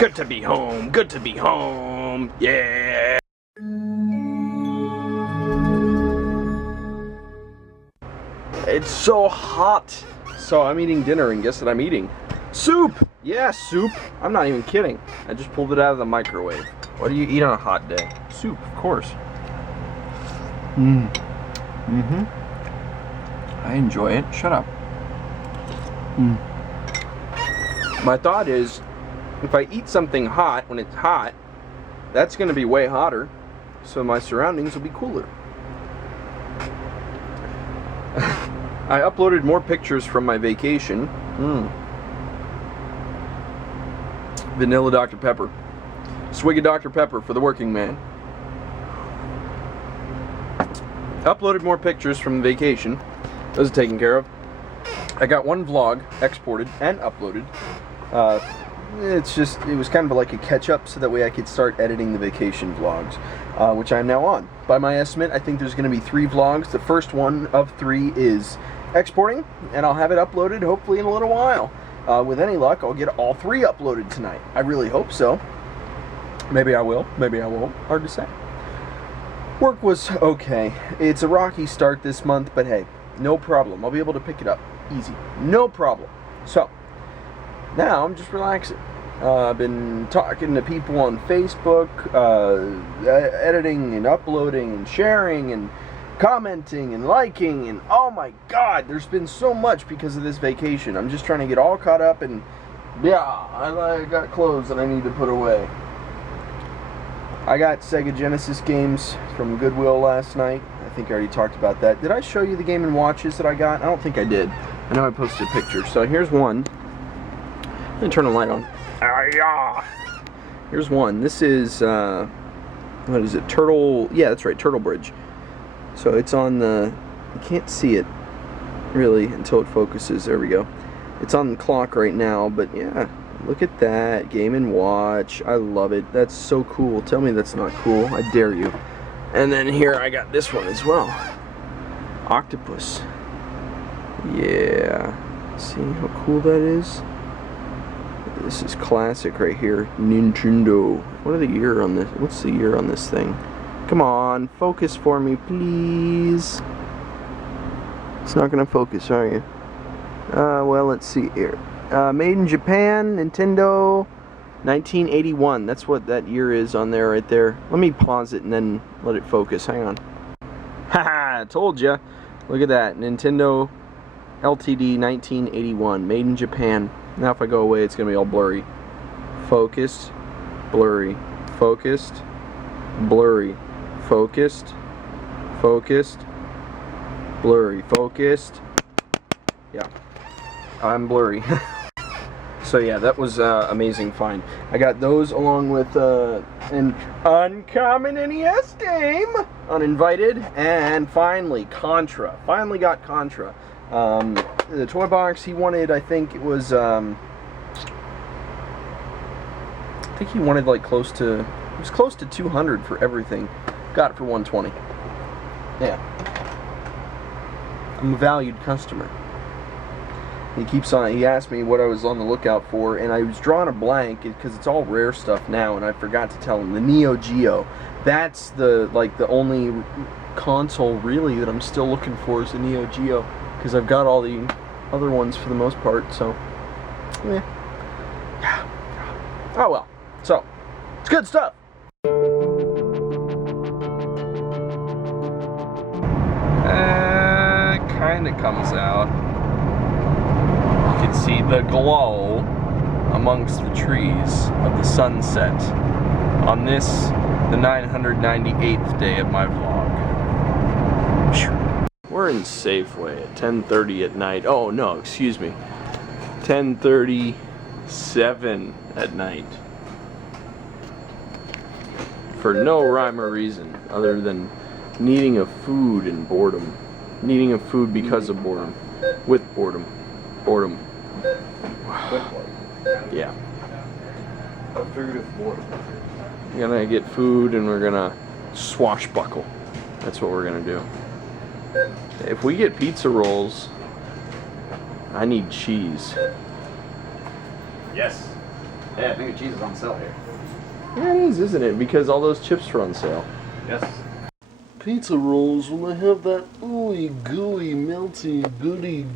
Good to be home. Good to be home. Yeah. It's so hot. So I'm eating dinner, and guess what I'm eating? Soup! Yeah, soup. I'm not even kidding. I just pulled it out of the microwave. What do you eat on a hot day? Soup, of course. I enjoy it. Shut up. My thought is, if I eat something hot when it's hot, that's going to be way hotter, so my surroundings will be cooler. I uploaded more pictures from my vacation. Vanilla Dr. Pepper. Swig of Dr. Pepper for the working man. Uploaded more pictures from vacation. Those are taken care of. I got one vlog exported and uploaded. It was kind of like a catch-up so that way I could start editing the vacation vlogs, which I'm now on. By my estimate, I think there's going to be 3 vlogs. The first one of 3 is exporting, and I'll have it uploaded hopefully in a little while. With any luck, I'll get all 3 uploaded tonight. I really hope so. Maybe I will, maybe I won't. Hard to say. Work was okay. It's a rocky start this month, but hey, no problem. I'll be able to pick it up easy. No problem. So, now I'm just relaxing. I've been talking to people on Facebook, editing and uploading and sharing and commenting and liking, and oh my god, there's been so much because of this vacation. I'm just trying to get all caught up, and yeah, I got clothes that I need to put away. I got Sega Genesis games from Goodwill last night. I think I already talked about that. Did I show you the Game & Watches that I got? I don't think I did. I know I posted a picture. So here's one. Let me turn the light on. Here's one. This is, what is it? Turtle, yeah, that's right, Turtle Bridge. So it's on the, you can't see it really until it focuses. There we go. It's on the clock right now, but yeah, look at that. Game & Watch. I love it. That's so cool. Tell me that's not cool. I dare you. And then here I got this one as well. Octopus. Yeah. See how cool that is? This is classic right here. Nintendo. What are the year on this? What's the year on this thing? Come on, focus for me, please. It's not gonna focus, are you? Well, let's see here. Made in Japan, Nintendo, 1981. That's what that year is on there, right there. Let me pause it and then let it focus. Hang on. Haha, told ya. Look at that, Nintendo LTD 1981, made in Japan. Now if I go away, it's gonna be all blurry. Focused, blurry. Focused, blurry. Focused, focused, blurry. Focused. Yeah, I'm blurry. So yeah, that was amazing find. I got those along with an uncommon NES game, Uninvited, and finally Contra. Finally got Contra. The toy box he wanted, I think it was, I think he wanted like close to, it was close to 200 for everything. Got it for 120. Yeah. I'm a valued customer. He asked me what I was on the lookout for, and I was drawing a blank because it's all rare stuff now, and I forgot to tell him the Neo Geo. That's the only console really that I'm still looking for is the Neo Geo, because I've got all the other ones for the most part. So yeah. Oh well. So it's good stuff. Kind of comes out. You can see the glow amongst the trees of the sunset on this, the 998th day of my vlog. We're in Safeway at 10:30 at night. Oh no, excuse me. 10:37 at night. For no rhyme or reason other than needing of food and boredom. Needing of food because of boredom. With boredom. Boredom. Yeah. I figured it's boredom. We're gonna get food and we're gonna swashbuckle. That's what we're gonna do. If we get pizza rolls, I need cheese. Yes. Yeah, mac and cheese is on sale here. Yeah, it is, isn't it? Because all those chips are on sale. Yes. Pizza rolls, when they have that ooey gooey melty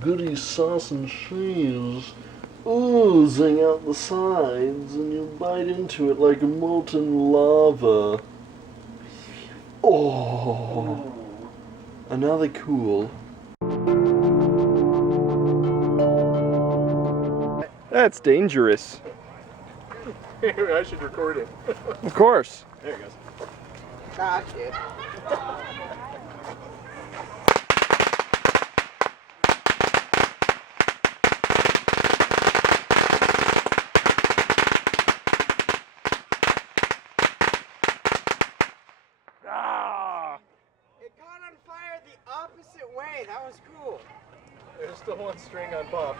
goody sauce and cheese oozing out the sides, and you bite into it like molten lava. Oh, and now they cool. That's dangerous. I should record it. Of course. There it goes. Ah, shit. It caught on fire the opposite way. That was cool. There's still one string on top.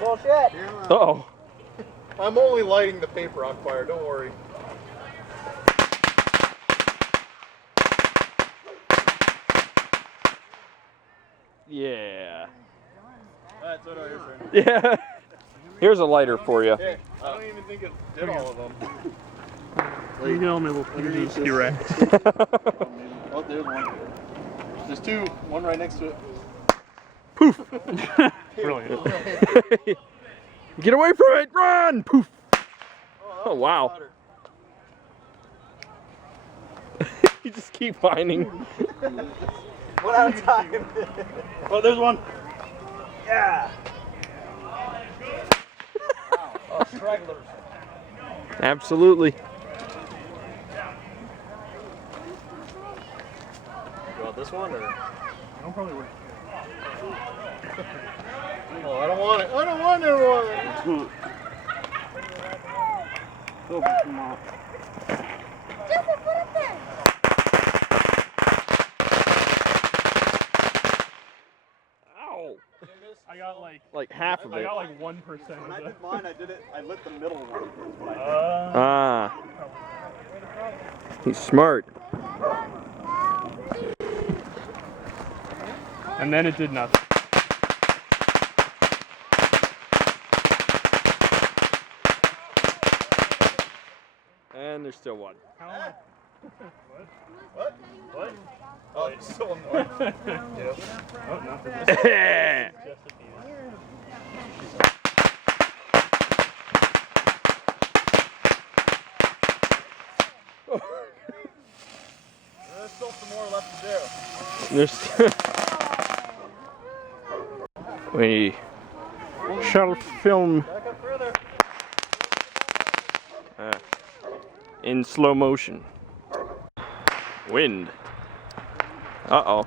Bullshit. Uh-oh. I'm only lighting the paper on fire, don't worry. Yeah. That's what I was saying. Yeah. Here's a lighter for you. Hey, I don't even think it did all of them. You can only look through these direct. Oh, there's one. There's two. One right next to it. Poof. Brilliant. Get away from it! Run! Poof. Oh, wow. You just keep finding. One at a time. Oh, there's one. Yeah. Oh, stragglers. Absolutely. You want this one or? I'll probably work. Oh, I don't want it. I don't want that one. Go back them off. Joseph, put it there. Ow. I got like half of I it. got like 1% When of I it. did mine, I lit the middle one. Ah. He's smart. And then it did nothing. And there's still one. What? Oh, it's still one more. Yeah. Oh, not for this. Just a few. There's still some more left to do. There's we shall film Back up further. in slow motion. Wind. Uh-oh.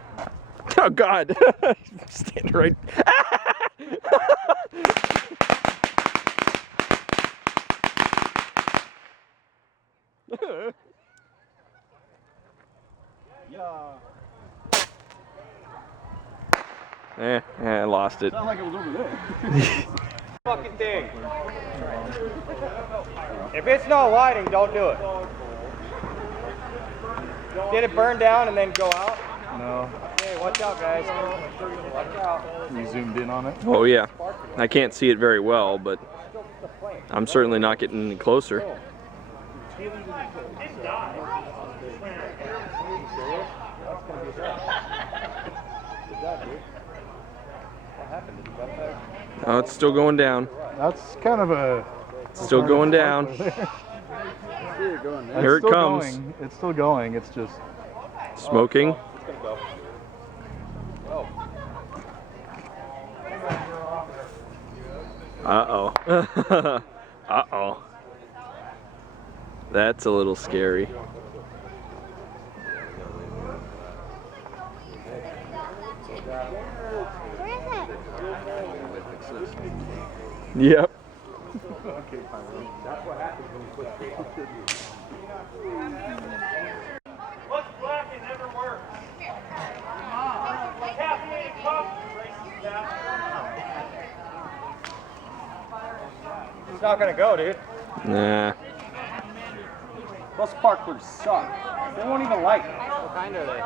Oh God. Stand right. I lost it. Sounded like it was over there. Fucking thing. If it's not lighting, don't do it. Did it burn down and then go out? No. Hey, watch out, guys. Watch out. We zoomed in on it. Oh yeah. I can't see it very well, but I'm certainly not getting any closer. Oh, it's still going down. That's kind of a. Still going down. Here it comes. It's still going. It's just. Smoking. Uh-oh. Uh-oh. That's a little scary. Yep. What's black and never works? It's not gonna go, dude. Nah. Those sparklers suck. They won't even light. What kind are they?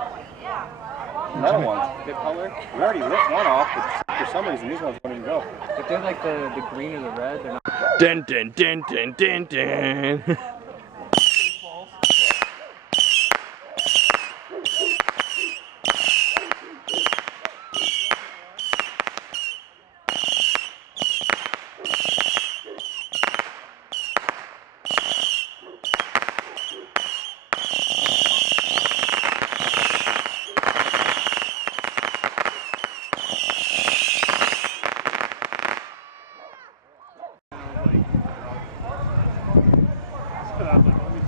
Metal ones. Good color. We already lit one off, but for some reason these ones won't even go. If they're like the green or the red, they're not. Dun dun dun dun dun dun.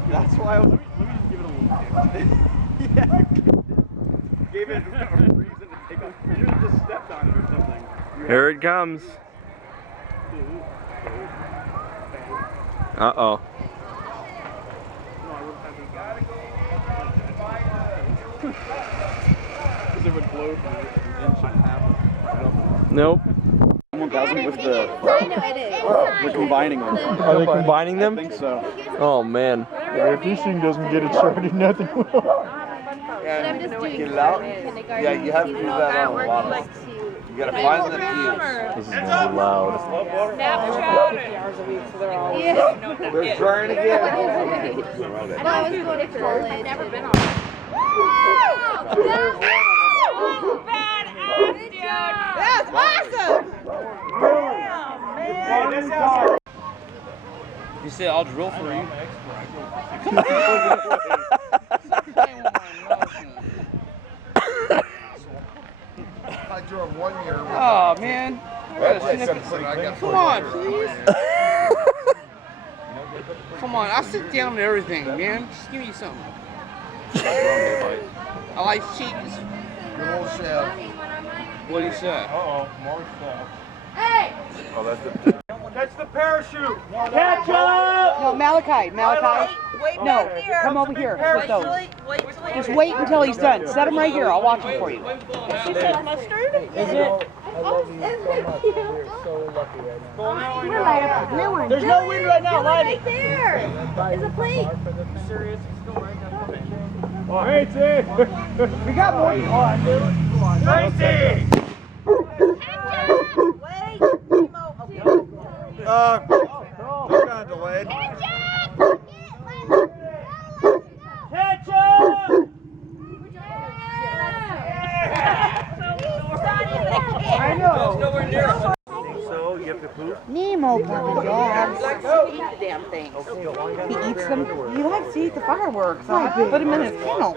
That's why I was. Let me just give it a little kick. Yeah, gave it a reason to take off. You should have just stepped on it or something. Here it comes. Uh-oh. Because it would blow for an inch and a half of. Nope. 1,000 with the. I know it is. We're combining them. Are they combining I them? think so. Oh man. If this thing doesn't get it started, nothing will. But I'm just doing kindergarten. Yeah, you have to do that on a lot of. You gotta find the fuse. This is loud. Yeah. We're trying again. And I was going to college. I've never been on. That's awesome! You said I'll drill for you. I drove 1 year. Oh man. Come on, please. Come on, I'll sit down and everything, man. Just give me something. I like cheese. Good old chef. What do you say? Uh-oh, more stuff. Hey! Oh, that's the. Catch the parachute! Catch up! No, Malachi. No, come over here with those. Just wait until he's done. Set him right here. I'll watch him for you. She said mustard? Is it? There's no wind right now, light it. There! It's a plate. Tracy! We got more than one, dude. Tracy! Wait! We're kind of delayed. Catch up! I know. So, you have to poop? Nemo puppy dogs. He likes to eat the damn things. He eats them. He likes to eat the fireworks. I put him in his kennel.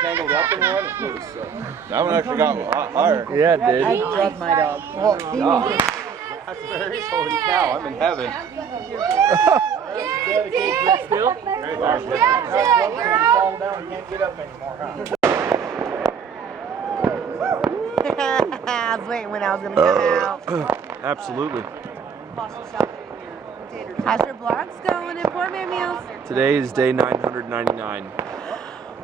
Tangled up in one. That one actually got higher. Yeah, it did. I drugged my dog. That's very holy cow. I'm in heaven. Still? Fall down and can't get up anymore, huh? I was waiting when I was going to come out. Absolutely. How's your vlogs going in Port Meals? Today is day 999.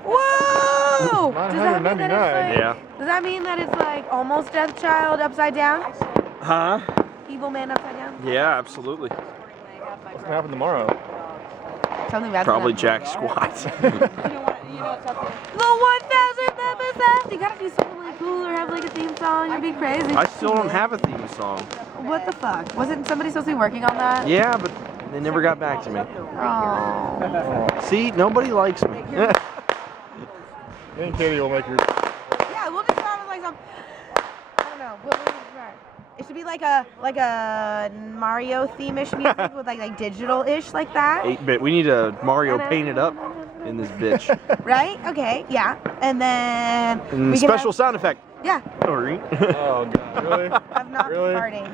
Whoa! 999. Yeah. Does that mean that it's like almost Death Child upside down? Huh? Evil Man upside down? Yeah, absolutely. What's gonna happen tomorrow? Something bad. Probably Jack Squat. The 1000th episode! You gotta do something really cool or have like a theme song or be crazy. I still don't have a theme song. What the fuck? Wasn't somebody supposed to be working on that? Yeah, but they never got back to me. Oh. See, nobody likes me. Me and Katie will make yours. Yeah, we'll just start with like some. I don't know. What would we try? It should be like a Mario theme-ish music with like digital-ish like that. 8-bit. We need a Mario painted up in this bitch. Right? Okay. Yeah. And then. And we can special have, sound effect. Yeah. Sorry. Oh, God. Really? I'm not Really? farting.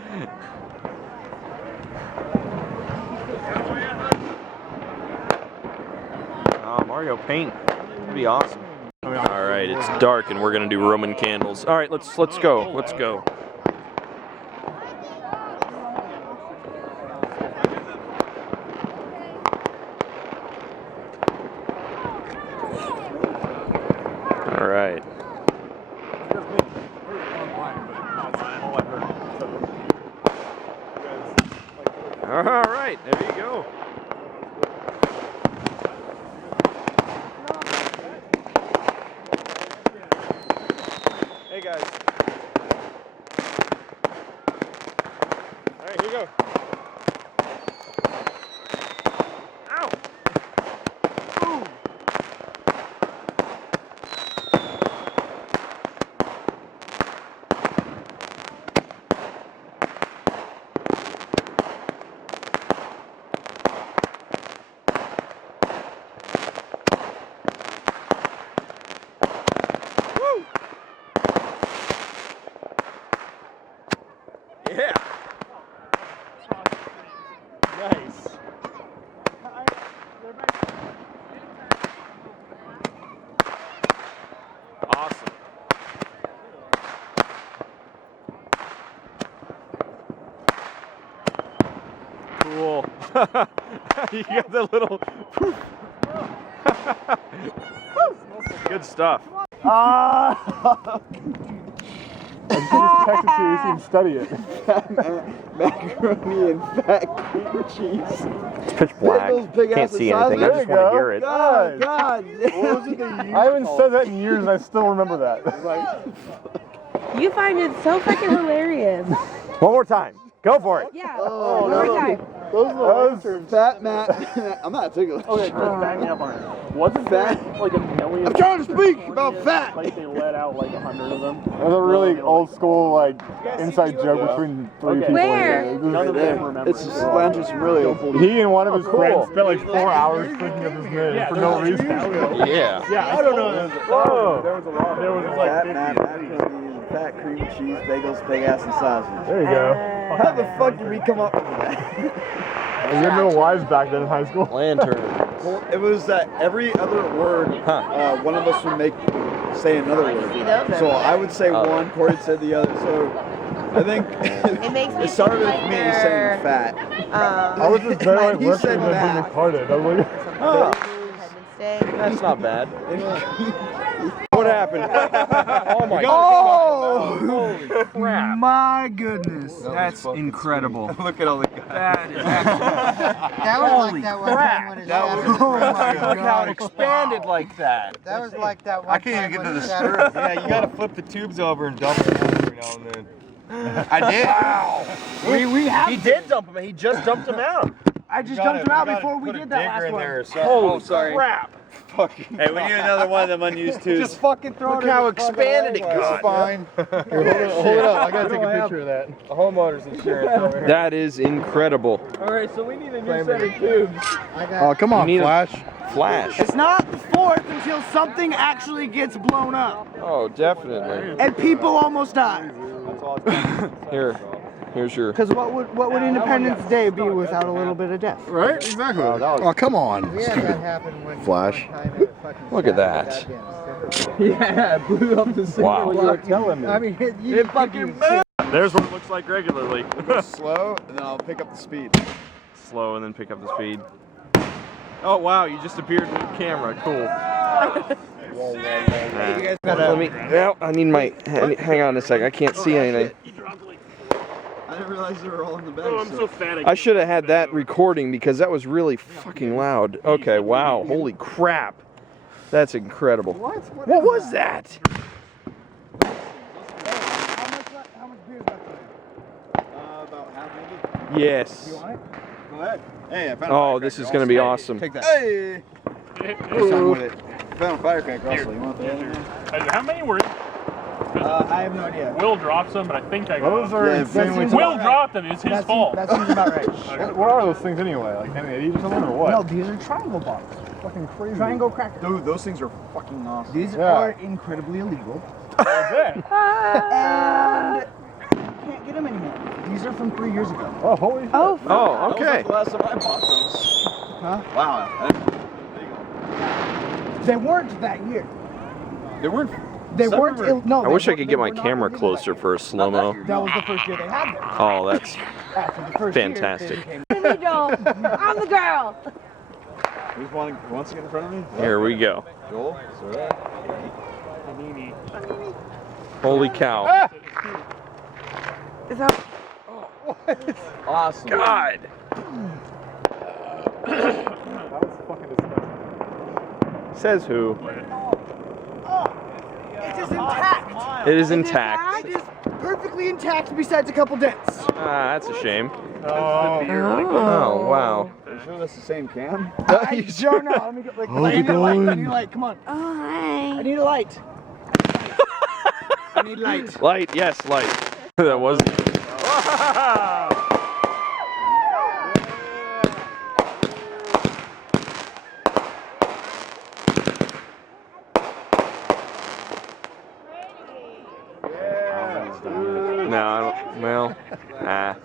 Oh, Mario paint. That'd be awesome. All right, it's dark and we're gonna do Roman candles. All right, let's go. Let's go. All right. All right, there you go. Hey guys. Here you go. Ow! Ooh. Woo! Yeah. Nice. Awesome. Cool. You got the little. Good stuff. Just text it to you so you can study it. Macaroni and fat cream cheese. It's pitch black. Those big Can't ass see anything. I There just you want to go. hear it. God, God. I haven't said that in years and I still remember that. You find it so fucking hilarious. One more time. Go for it. Yeah. Oh, one more no. time. Those are Fat Matt. I'm not ticklish. okay. Just back me up on it. Wasn't Fat. there like a million? I'm trying to speak about fat. Like they let out like 100 of them. There's a really old school like inside joke between three people. Where? None of them remember. It's just Landry's really old. He and one of his friends spent like 4 hours thinking of his name for no reason. Yeah. Yeah, I don't know. There was a lot. There was like Fat 50 Matt, of these. macaroni, fat cream cheese, bagels, big ass and sausage. There you go. How the fuck did we come up with that? We had no wives back then in high school. Lantern. Well, it was that every other word, one of us would say another word. So I would say one, Corey said the other. So I think It makes me it started feel with like me they're, saying fat. I was just there like He listening said to them Matt. being retarded. I was like, Huh. That's not bad. What happened? Oh my Oh! Holy crap. My goodness, that's incredible. Look at all the guys. That is That was like that one time when it shattered. oh my Look how it god. expanded like that. That was like that one time when it strip. shattered. Yeah, you gotta flip the tubes over and dump them every now and then. I did. Wow. We have He did dump him. He just dumped him out. I just dumped him out before we did that last one. Holy crap. Hey, we need another one of them unused tubes. Just fucking throw Look it. how expanded it got. Fine. Here, hold it up. I gotta take a picture of that. The homeowner's insurance over here. That is incredible. Alright, so we need a new set of tubes. Oh, come on, You need a- Flash. Flash. It's not the fourth until something actually gets blown up Oh, definitely. and people almost die. Here's your. Because what would Independence Day be without a little bit of death? Right? Exactly. Oh, come on. We had that happen when Flash. one time it fucking Look at shattered. that. Yeah, it blew up the city. Wow. You were telling me. I mean, you fucking There's what it looks like regularly. Go slow, and then I'll pick up the speed. Slow and then pick up the speed. Oh wow, you just appeared in the camera. Cool. Let me. Well, I need my. Hang on a second. I can't see anything. I didn't realize they were all in the bag. Oh, I'm so fat. I should have had that recording because that was really fucking loud. Okay, wow. Holy crap. That's incredible. What was that? How much beer's left in About half maybe. Yes. You want it? Go ahead. Hey, I found Oh, this is going to be awesome. Take that. Hey! What's wrong with it? I found a firecracker also. You want that? How many were in? I have no idea. Will dropped some, but I think I got Those them. are Yeah, insanely that's- tall. Will dropped them. It's his fault. That seems about right. What are those things anyway? Like M80s or something or what? No, these are triangle bottles. Fucking crazy. Triangle crackers. Dude, those things are fucking awesome. These Yeah. are incredibly illegal. I bet. And can't get them anymore. These are from 3 years ago. Oh, holy shit. Oh, Oh, okay. That was like the last time I bought those. Huh? Wow. They weren't that year. They weren't. They Some weren't. were- No. I they wish I were- could they get my were not camera illegal closer for a slow-mo. That was the first year they had them. Oh, that's After the first year, they fantastic. became- me, Joel. I'm the girl. Who's wanting, wants to get in front of me? Here we go. Joel? Sorry. Holy cow. Is that? Awesome. God. That was fucking disgusting. Says who? It is intact. It is intact. Just perfectly intact besides a couple dents. Ah, that's a shame. Oh. Oh, wow. Are you sure that's the same can? I don't know. Let me go. Like, I need a light. I need a light. Come on. Oh, hi. I need a light. I need light. Light, yes, light. That was. No, I don't. Well, ah.